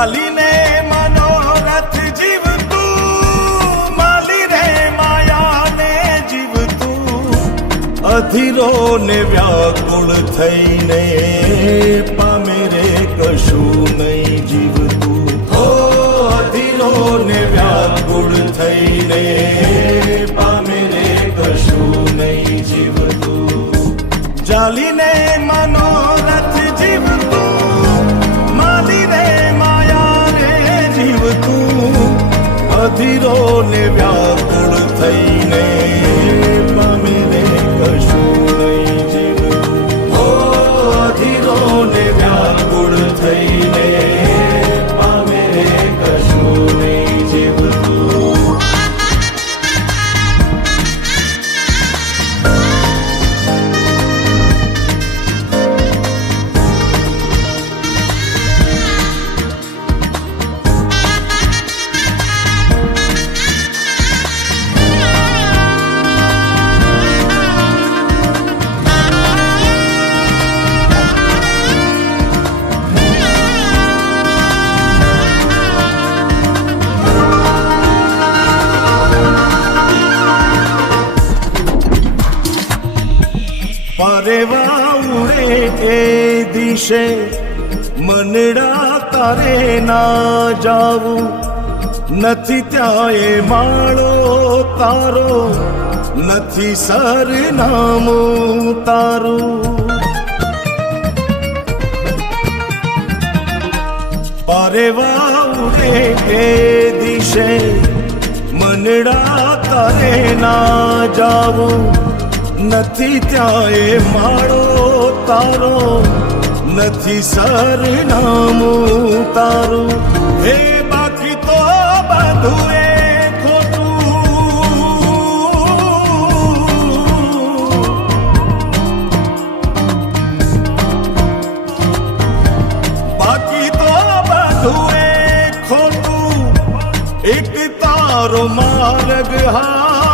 ચાલીને મનોરથ જીવતું, માલી રે માયાને જીવતું, અધીરો ને વ્યાકુળ થઈને પામે રે કશું નહીં જીવતું. ઓ અધીરો ને વ્યાકુળ થઈને પામે રે કશું નહીં જીવતું. ચાલીને મનોરથ જીવતું, માલી રે માયાને જીવતું, અધીરો ને વ્યાકુળ થઈને પામે રે કશું નહીં જીવતું. ઓ અધીરો ને વ્યાકુળ થઈને પામે રે કશું નહીં જીવતું. પરેવા ઉડે એ દિશે મનડા તારે ના જાવું, નથી ત્યાં એ માળો તારો, નથી સરનામું તારું. પરેવા ઉડે એ દિશે મનડા તારે ના જાવું, નથી ત્યાં એ માળો તારો, નથી સરનામું તારું. હે બાકી તો બધું એ ખોટું, બાકી તો બધું એ ખોટું, એક તારો માર્ગ હા